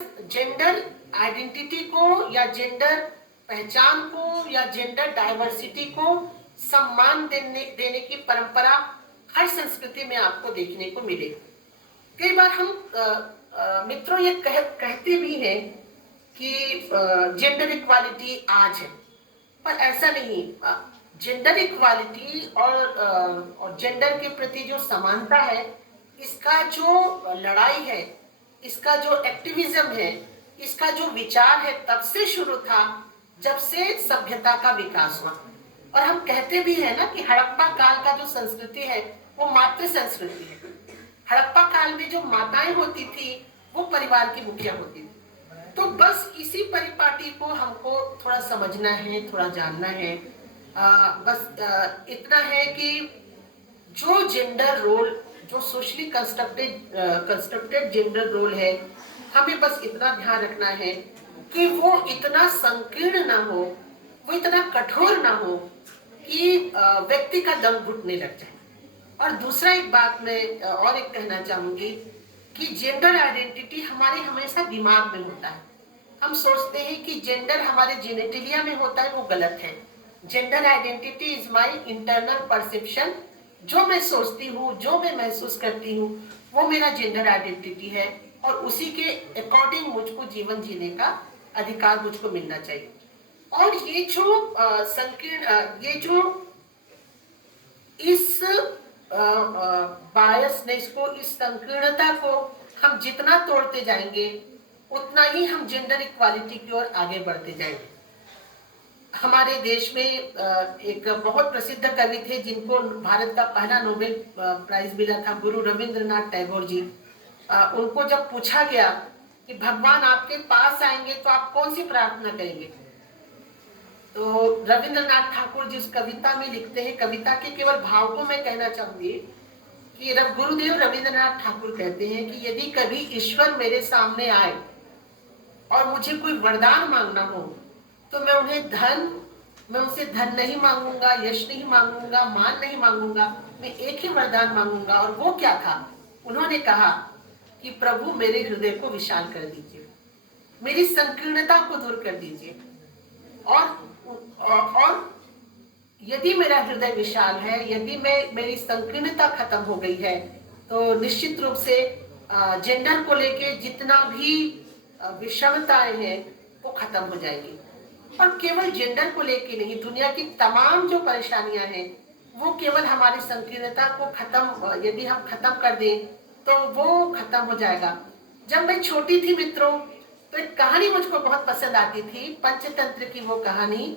Gender identity को या gender पहचान को या जेंडर डाइवर्सिटी को सम्मान देने की परंपरा हर संस्कृति में आपको देखने को मिलेगी। कई बार हम मित्रों ये कहते भी हैं कि जेंडर इक्वालिटी आज है, पर ऐसा नहीं। जेंडर इक्वालिटी और जेंडर के प्रति जो समानता है, इसका जो लड़ाई है, इसका जो एक्टिविज्म है, इसका जो विचार है, तब से शुरू था जब से सभ्यता का विकास हुआ। और हम कहते भी है ना कि हड़प्पा काल का जो संस्कृति है वो मातृ संस्कृति है। हड़प्पा काल में जो माताएं होती थी वो परिवार की मुखिया होती थी। तो बस इसी परिपाटी को हमको थोड़ा समझना है, थोड़ा जानना है। इतना है कि जो जेंडर रोल, जो सोशली कंस्ट्रक्टेड जेंडर रोल है, हमें बस इतना ध्यान रखना है कि वो इतना संकीर्ण ना हो, वो इतना कठोर ना हो कि व्यक्ति का दम घुटने लग जाए। और दूसरा एक बात मैं और एक कहना चाहूंगी कि जेंडर आइडेंटिटी हमारे हमेशा दिमाग में होता है। हम सोचते हैं कि जेंडर हमारे जेनेटिलिया में होता है, वो गलत है। Gender identity is my internal perception. जो मैं सोचती हूँ, जो मैं महसूस करती हूँ, वो मेरा जेंडर आइडेंटिटी है, और उसी के अकॉर्डिंग मुझको जीवन जीने का अधिकार मुझको मिलना चाहिए। और ये जो ये जो इस बायसनेस को, इस संकीर्णता को हम जितना तोड़ते जाएंगे, उतना ही हम जेंडर इक्वालिटी की ओर आगे बढ़ते जाएंगे। हमारे देश में एक बहुत प्रसिद्ध कवि थे जिनको भारत का पहला नोबेल प्राइज मिला था, गुरु रविंद्रनाथ टैगोर जी। उनको जब पूछा गया कि भगवान आपके पास आएंगे तो आप कौन सी प्रार्थना करेंगे, तो रविंद्रनाथ ठाकुर जी उस कविता में लिखते हैं, कविता के केवल भाव को मैं कहना चाहूंगी कि गुरुदेव रविंद्रनाथ ठाकुर कहते हैं कि यदि कभी ईश्वर मेरे सामने आए और मुझे कोई वरदान मांगना हो, तो मैं उनसे धन नहीं मांगूंगा, यश नहीं मांगूंगा, मान नहीं मांगूंगा, मैं एक ही वरदान मांगूंगा। और वो क्या था? उन्होंने कहा कि प्रभु मेरे हृदय को विशाल कर दीजिए, मेरी संकीर्णता को दूर कर दीजिए। और यदि मेरा हृदय विशाल है, यदि मेरी संकीर्णता खत्म हो गई है, तो निश्चित रूप से जेंडर को लेके जितना भी विषमताएं हैं वो खत्म हो जाएगी। और केवल जेंडर को लेके नहीं, दुनिया की तमाम जो परेशानियां हैं वो केवल हमारी संकीर्णता को यदि हम खत्म कर दें तो वो खत्म हो जाएगा। जब मैं छोटी थी मित्रों, तो एक कहानी मुझको बहुत पसंद आती थी, पंचतंत्र की वो कहानी,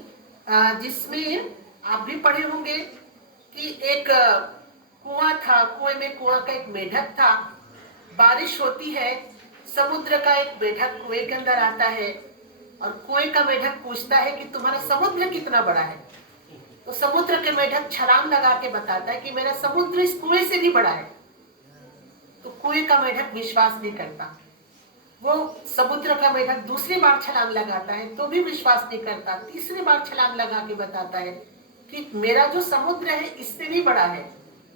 जिसमें आप भी पढ़े होंगे कि एक कुआं था, कुआं का एक मेढक था। बारिश होती है, समुद्र का एक मेढक कुएं के अंदर आता है और कुएं का मेढक पूछता है कि तुम्हारा समुद्र कितना बड़ा है। तो समुद्र के मेढक छलांग लगा के बताता है कि मेरा समुद्र इस कुएं से भी बड़ा है। तो कुएं का मेढक विश्वास नहीं करता। वो समुद्र का मेढक दूसरी बार छलांग लगाता है तो भी विश्वास नहीं करता। तीसरी बार छलांग लगा के बताता है कि मेरा जो समुद्र है इससे भी बड़ा है।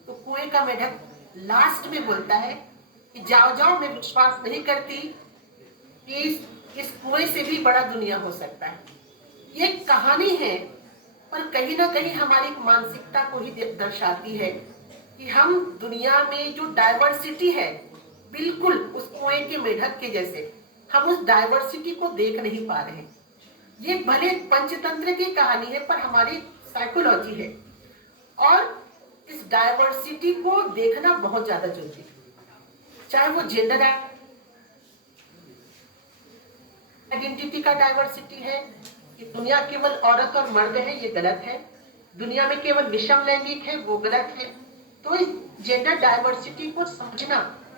तो कुएं का मेढक लास्ट में बोलता है कि जाओ जाओ, मैं विश्वास नहीं करती कि इस कुएं से भी बड़ा दुनिया हो सकता है। ये कहानी है, पर कहीं ना कहीं हमारी मानसिकता को ही दर्शाती है कि हम दुनिया में जो डाइवर्सिटी है, बिल्कुल उस कुएं के मेढक के जैसे हम उस डाइवर्सिटी को देख नहीं पा रहे हैं। ये भले पंचतंत्र की कहानी है, पर हमारी साइकोलॉजी है, और इस डाइवर्सिटी को देखना बहुत ज्यादा जरूरी है। चाहे वो जेंडर आइडेंटिटी का डाइवर्सिटी है कि दुनिया केवल औरत और मर्द है, ये गलत है। दुनिया में केवल विषम लैंगिक है, वो गलत है। तो इस जेंडर डाइवर्सिटी को समझना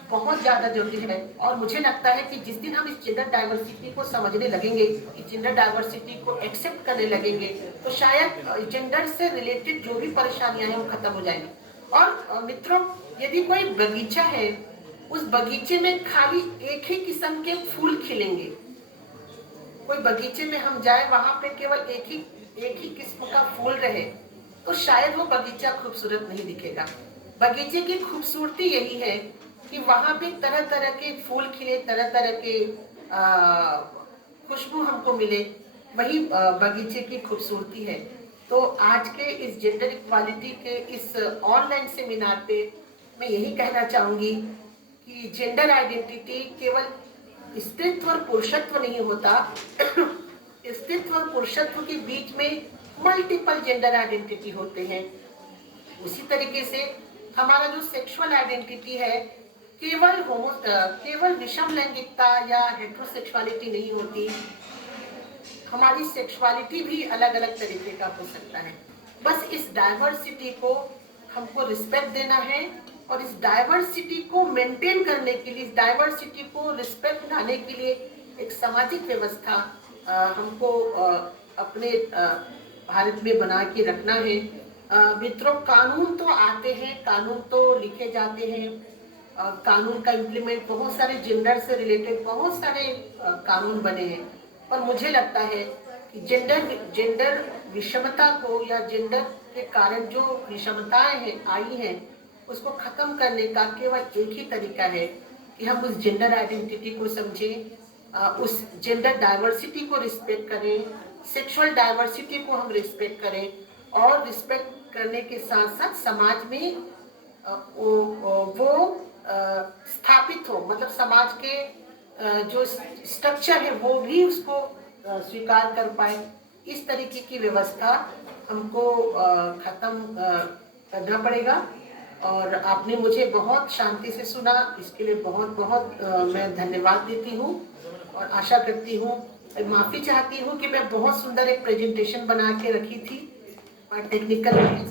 बहुत ज्यादा जरूरी है। और मुझे लगता है कि जिस दिन हम इस जेंडर डाइवर्सिटी को समझने लगेंगे, इस जेंडर डाइवर्सिटी को एक्सेप्ट करने लगेंगे, तो शायद जेंडर से रिलेटेड जो भी परेशानियां हैं वो खत्म हो जाएंगी। और मित्रों, यदि कोई बगीचा है, उस बगीचे में खाली एक ही किस्म के फूल खिलेंगे, कोई बगीचे में हम जाए, वहां पे केवल एक ही किस्म का फूल रहे, तो शायद वो बगीचा खूबसूरत नहीं दिखेगा। बगीचे की खूबसूरती यही है कि वहां पे तरह तरह के फूल खिले, तरह तरह के खुशबू हमको मिले, वही बगीचे की खूबसूरती है। तो आज के इस जेंडर इक्वालिटी के इस ऑनलाइन सेमिनार पे मैं यही कहना चाहूंगी कि जेंडर आइडेंटिटी केवल स्त्रीत्व और पुरुषत्व नहीं होता। स्त्रीत्व और पुरुषत्व के बीच में मल्टीपल जेंडर आइडेंटिटी होते हैं। उसी तरीके से हमारा जो सेक्सुअल आइडेंटिटी है, केवल विषम लैंगिकता या हेटेरोसेक्सुअलिटी नहीं होती। हमारी सेक्सुअलिटी भी अलग अलग तरीके का हो सकता है। बस इस डाइवर्सिटी को हमको रिस्पेक्ट देना है, और इस डाइवर्सिटी को मेंटेन करने के लिए, इस डाइवर्सिटी को रिस्पेक्ट लाने के लिए एक सामाजिक व्यवस्था हमको अपने भारत में बना के रखना है। मित्रों, कानून तो आते हैं, कानून तो लिखे जाते हैं, कानून का इम्प्लीमेंट, बहुत सारे जेंडर से रिलेटेड बहुत सारे कानून बने हैं, पर मुझे लगता है कि जेंडर विषमता को या जेंडर के कारण जो विषमताएं हैं आई हैं उसको खत्म करने का केवल एक ही तरीका है कि हम उस जेंडर आइडेंटिटी को समझें, उस जेंडर डाइवर्सिटी को रिस्पेक्ट करें, सेक्सुअल डाइवर्सिटी को हम रिस्पेक्ट करें, और रिस्पेक्ट करने के साथ साथ समाज में वो स्थापित हो, मतलब समाज के जो स्ट्रक्चर है वो भी उसको स्वीकार कर पाए। इस तरीके की व्यवस्था हमको खत्म करना पड़ेगा। और आपने मुझे बहुत शांति से सुना, इसके लिए बहुत बहुत मैं धन्यवाद देती हूँ, और आशा करती हूँ, माफ़ी चाहती हूँ कि मैं बहुत सुंदर एक प्रेजेंटेशन बना के रखी थी, पर टेक्निकल